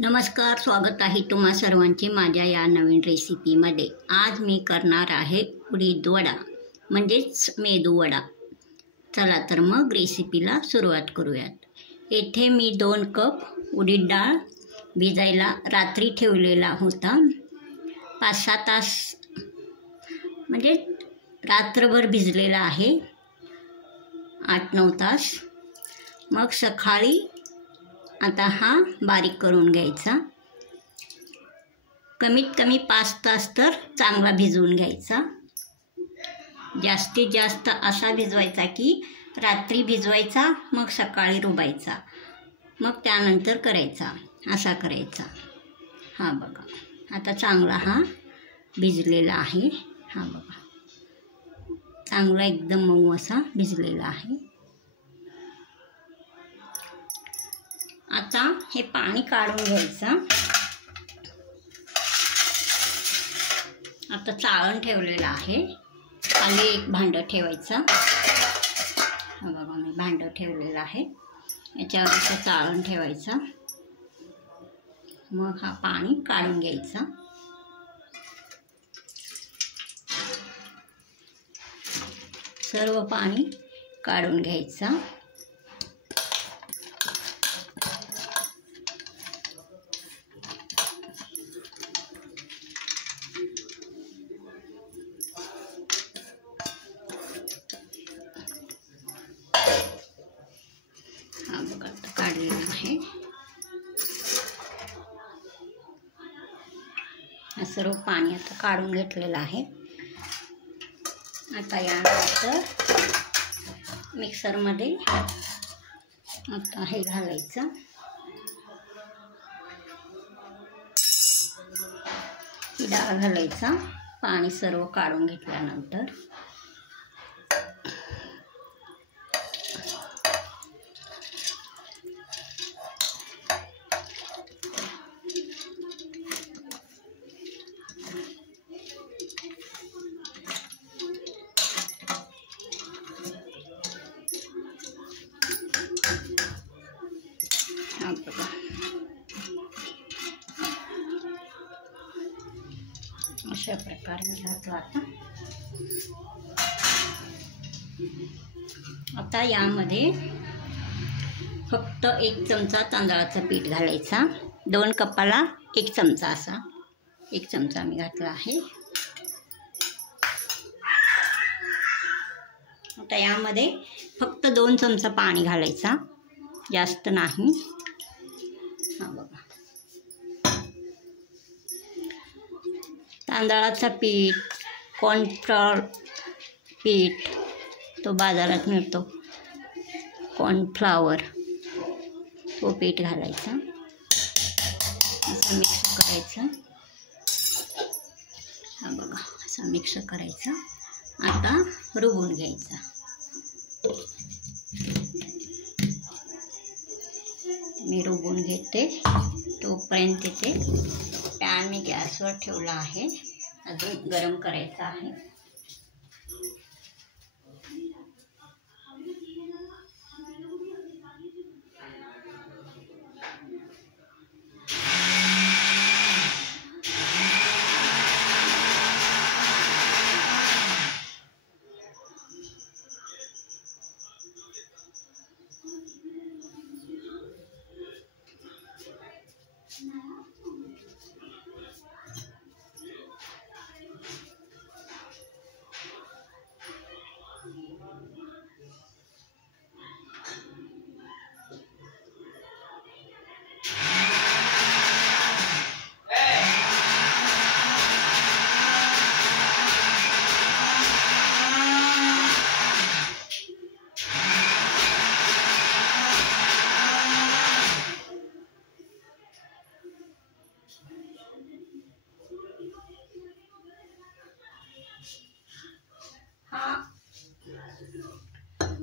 नमस्कार, स्वागत आहे तुम्हा सर्वांचे माझ्या या नवीन रेसिपीमध्ये। आज मी करणार आहे उडीद वडा म्हणजेच मेदू वडा। चला तर मग रेसिपीला सुरुवात करूयात। येथे मी 2 कप उडीद डाळ भिजायला रात्री ठेवलेला होता। 5-6 तास म्हणजे रात्रभर भिजलेला आहे, 8-9 तास। मग सकाळी आता हा बारीक करून घ्यायचा। कमीत कमी 5 तास तर चांगला भिजवून घ्यायचा। जास्तीत जास्त असा भिजवायचा की रात्री भिजवायचा, मग सकाळी रुबायचा, मग त्यानंतर करायचा, असा करायचा। हा बघा, आता चांगला हा भिजलेला आहे। हा बघा, चांगला एकदम मऊ असा भिजलेला आहे। आता हे पाणी काढून घ्यायचं। आता चाळण ठेवलेलं आहे, खाली एक भांडं ठेवायचं। बघा, मी भांडं ठेवलेलं आहे, याच्यावर चाळण ठेवायचं। मग हा पाणी काढून घ्यायचा। सर्व पाणी काढून घ्यायचं। हा बघा, काढलेला आहे। हा सर्व पाणी आता काढून घेतलेलं आहे। आता यानंतर मिक्सरमध्ये आता हे घालायचं। ही डाळ घालायचा, पाणी सर्व काढून घेतल्यानंतर। अशा प्रकारे घातलं। आता यामध्ये फक्त 1 चमचा तांदळाचं पीठ घालायचा। 2 कपाला 1 चमचा, असा 1 चमचा मी घातला आहे। आता यामध्ये फक्त 2 चमचा पाणी घालायचा, जास्त नाही। हा बघा, तांदळाचा पीठ, कॉर्नफ्लॉवर पीठ, तो बाजारात मिळतो कॉर्नफ्लॉवर, तो पीठ घालायचा। असं मिक्स करायचं। हा बघा, असं मिक्स करायचं। आता रुबून घ्यायचा। मी रुबून घेते, तोपर्यंत ते पॅन मी गॅसवर ठेवला आहे, अजून गरम करायचा आहे।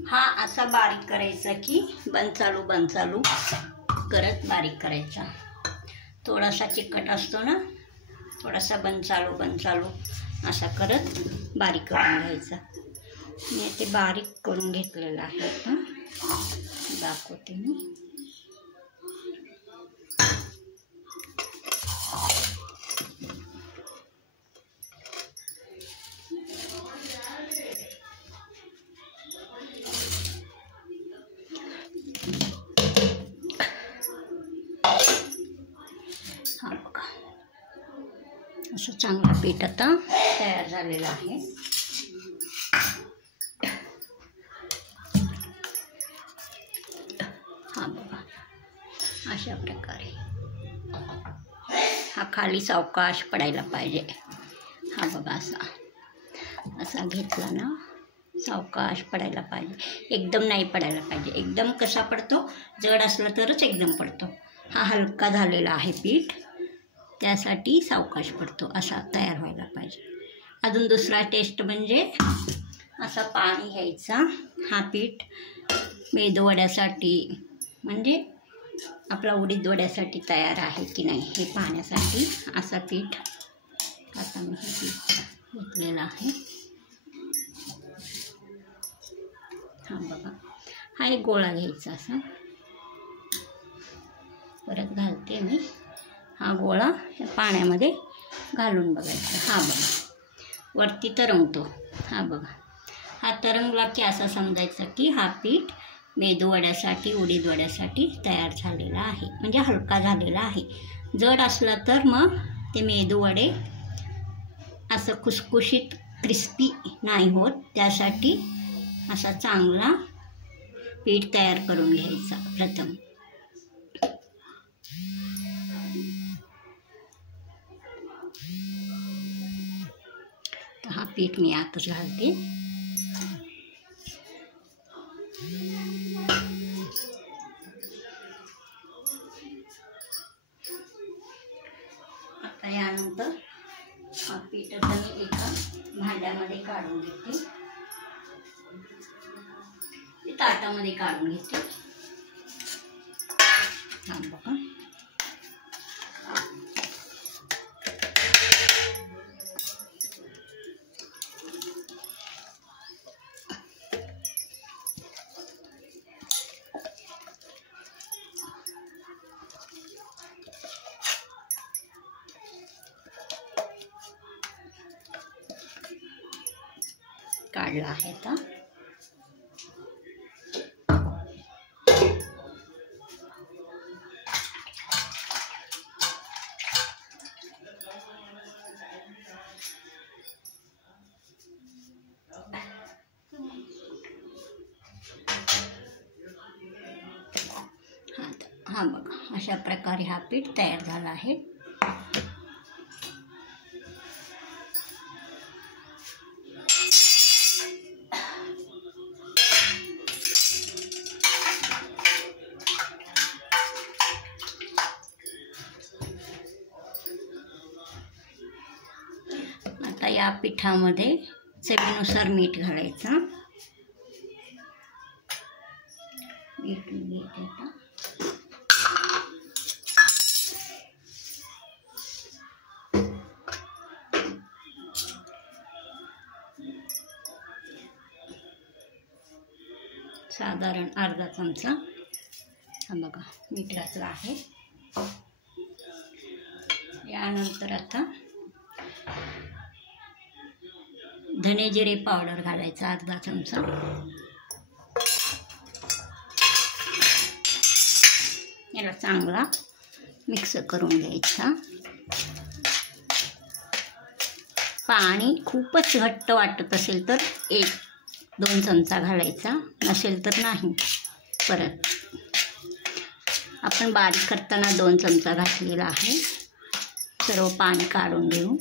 हा असा बारीक करायचा की बंद चालू करत बारीक करायचा। थोडासा चिकट असतो ना, थोडासा बंद चालू असा करत बारीक करून घ्यायचा। मी ते बारीक करून घेतलेलं आहे, दाखवते मी। असं चांगलं पीठ आता तयार झालेलं आहे. हा बघा, अशा प्रकारे हा खाली सावकाश पडायला पाहिजे. हा बघा, असा घेतला ना, सावकाश पडायला पाहिजे, एकदम नाही पडायला पाहिजे. एकदम कसा पडतो, जड असलं तरच एकदम पडतो. हा हलका झालेला आहे पीठ, त्यासाठी सावकाश पडतो. असा तयार व्हायला पाहिजे. अजून दुसरा टेस्ट म्हणजे असा पाणी घ्यायचा. हा पीठ मेदूवड्यासाठी म्हणजे आपला उडीद वड्यासाठी तयार आहे की नाही हे पाहण्यासाठी असा पीठ आता मी हे पीठ घेतलेलं आहे. हा बघा, हा एक गोळा घ्यायचा असा, परत घालते मी. हा गोळा पाण्यामध्ये घालून बघायचा. हा बघा, वरती तरंगतो. हा बघा, हा तरंगला की असं समजायचं की हा पीठ मेदूवड्यासाठी उडीद वड्यासाठी तयार झालेला आहे, म्हणजे हलका झालेला आहे. जड असला तर मग ते मेदूवडे असं खुसखुशीत क्रिस्पी नाही होत. त्यासाठी असा चांगला पीठ तयार करून घ्यायचा प्रथम. हा पीठ मी आतच घालते. आता यानंतर हा पीठ आता मी एका भांड्यामध्ये काढून घेते, ताटामध्ये काढून घेते. हा बघा, काढला आहे आता. हा बघा, अशा प्रकारे हा पीठ तयार झाला आहे. आता या पिठामध्ये चवीनुसार मीठ घालायचं. मीठ घेते आता. साधारण अर्धा चमचा हा बघा मीठ घातलं आहे. यानंतर आता धने जिरे पावडर घालायचा अर्धा चमचा. याला चांगला मिक्स करून घ्यायचा. पाणी खूपच घट्ट वाटत असेल तर 1-2 चमचा घालायचा, नसेल तर नाही. परत आपण बारीक करताना 2 चमचा घातलेला आहे. सर्व पाणी काढून घेऊ.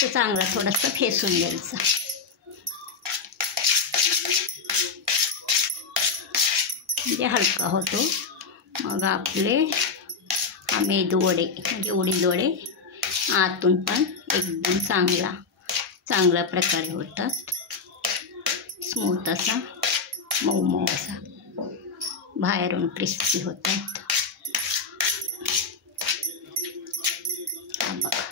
ते चांगलं थोडंसं फेसून घ्यायचं. म्हणजे हलका होतो. मग आपले हा मेदूवडे म्हणजे उडीद वडे आतून पण एकदम चांगल्या प्रकारे होतात. स्मूथ असा, मऊ असा, बाहेरून क्रिस्पी होतात. हा बघा,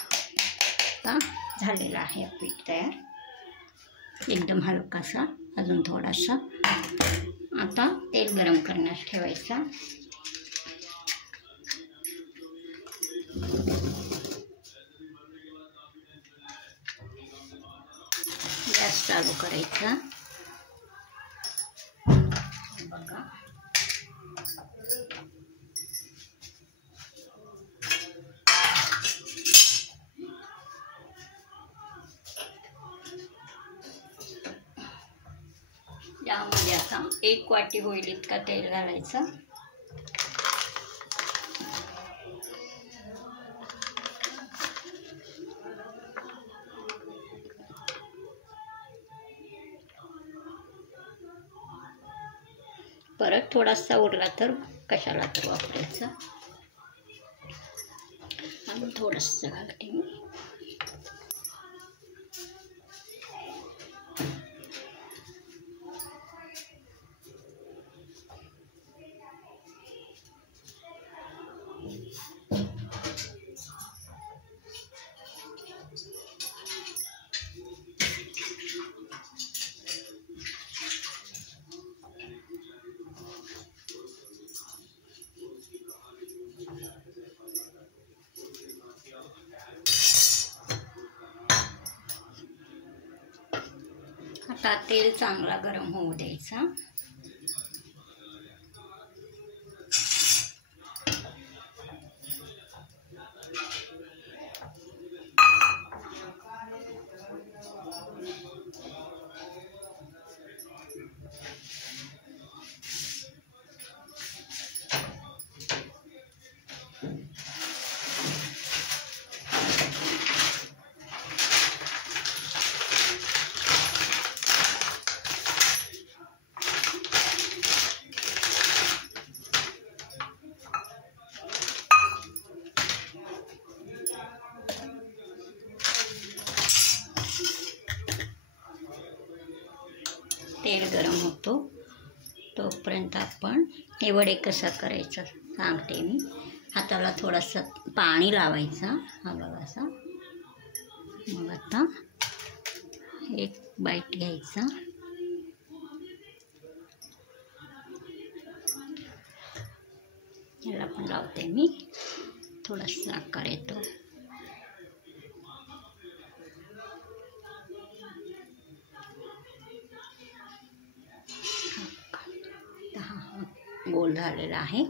आता झालेला आहे पीठ तयार. एकदम हलकासा, अजून थोडासा. आता तेल गरम करण्यास ठेवायचा. गॅस चालू करायचा. बघा, आता 1 वाटी होईल इतका तेल घालायचं. परत थोडासा उरला तर कशाला तर वापरायचा. आणि थोडंसं घालते मी. आता तेल चांगला गरम होऊ द्यायचा. तेल गरम होतो तोपर्यंत आपण हे वडे कसं करायचं सांगते मी. हाताला थोडंसं पाणी लावायचं. हा बघा असा. मग आता एक बाईट घ्यायचा. याला पण लावते मी. थोडासा आकार येतो. गोल झालेला आहे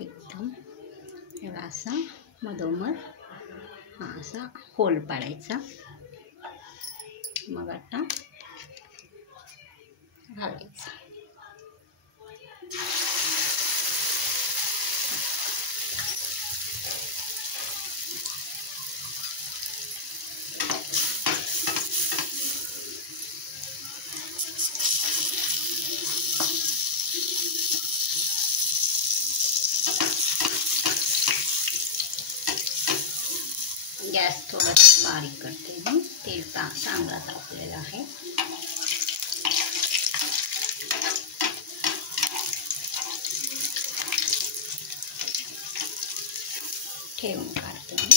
एकदम. याला असा मधोमध हा असा होल पाडायचा. मग आता घालायचा. गॅस थोडंसं बारीक करते मी. तेल चांगला तापलेला आहे. ठेवून काढते मी.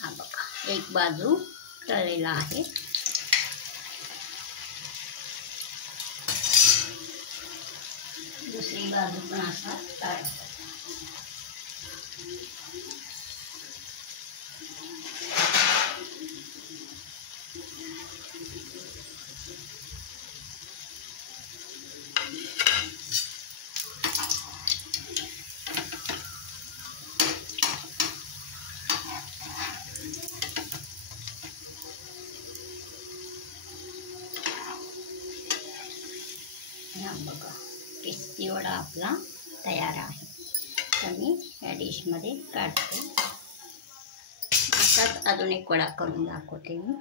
हा बघा एक बाजू तळलेला आहे. दुसरी बाजू पण असा तळायचा. हा बघा क्रिस्पी वडा आपला तयार आहे. तर मी या डिशमध्ये काढते. असाच अजून एक वडा करून दाखवते मी.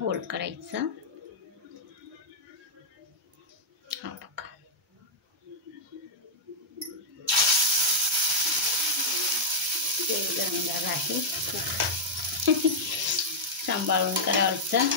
होल्ड करायचा. हा बघा तेल गरम झालं आहे. सांभाळून करायचं.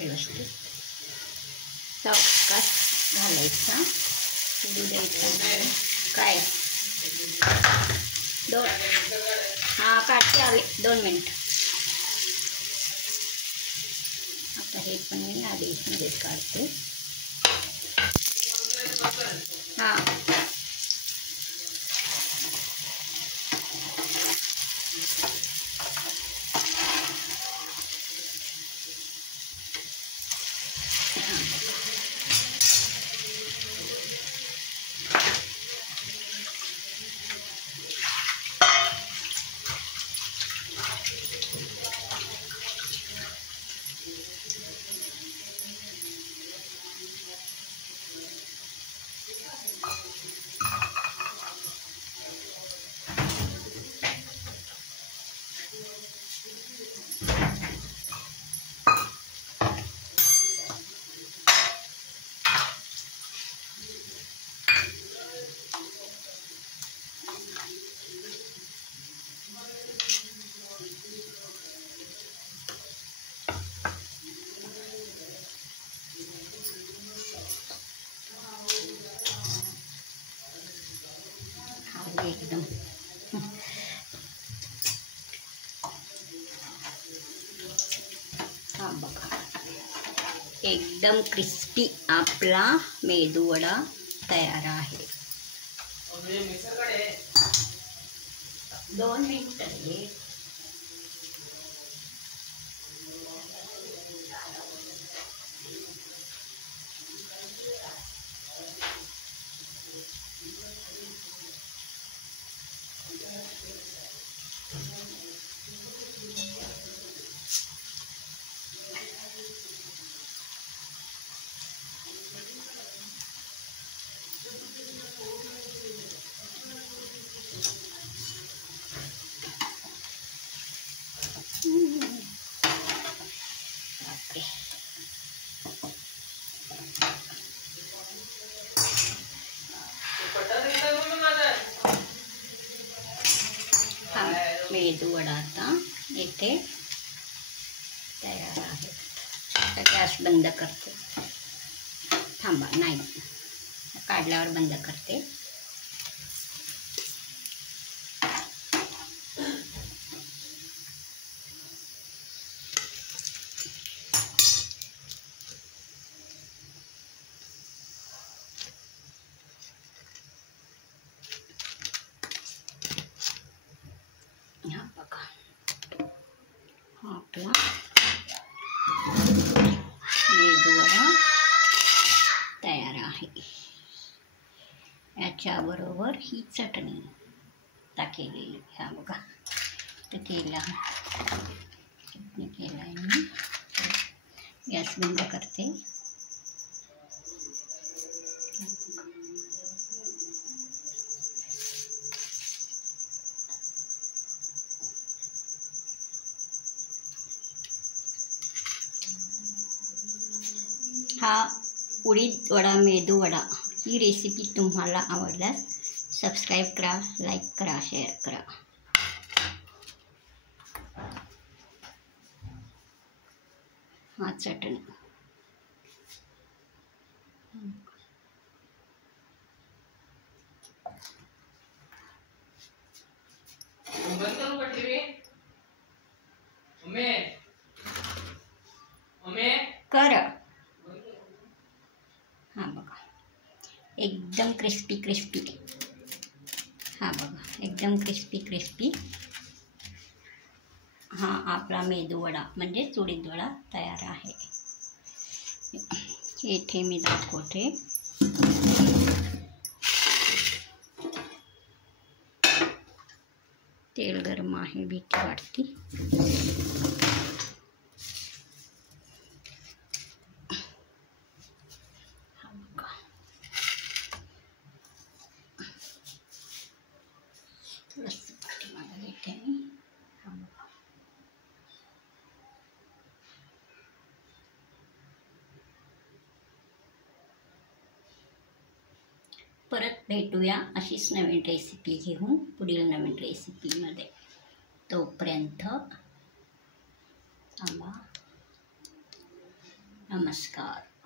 व्यवस्थित सावकाश घालायचा, उडू द्यायचा. काय काढते हवे 2 मिनिट. आता हे पण मी आधीमध्येच काढते. एकदम बघा, एकदम क्रिस्पी आपला मेदूवडा तयार आहे. 2 मिनिटं. मेदूवडा आता इथे तयार आहे. आता गॅस बंद करते. थांबा, नाही, काढल्यावर बंद करते. आपला मेदूवडा तयार आहे. याच्याबरोबर ही चटणी टाकलेली. बघा, केला चटणी केलाय मी. गॅस बंद करते. हा उडीद वडा, मेदू वडा ही रेसिपी तुम्हाला आवडल्यास सबस्क्राईब करा, लाईक करा, शेअर करा. हा चटणी कर. हा बघा, एकदम क्रिस्पी क्रिस्पी. हा बघा, एकदम क्रिस्पी क्रिस्पी हा आपला मेदू वडा म्हणजे उडीद वडा तयार आहे. येथे मी दाखवते. तेल गरम आहे, भीती वाटते. परत भेटूया अशीच नवीन रेसिपी घेऊन पुढील नवीन रेसिपीमध्ये. तोपर्यंत थांबा. नमस्कार.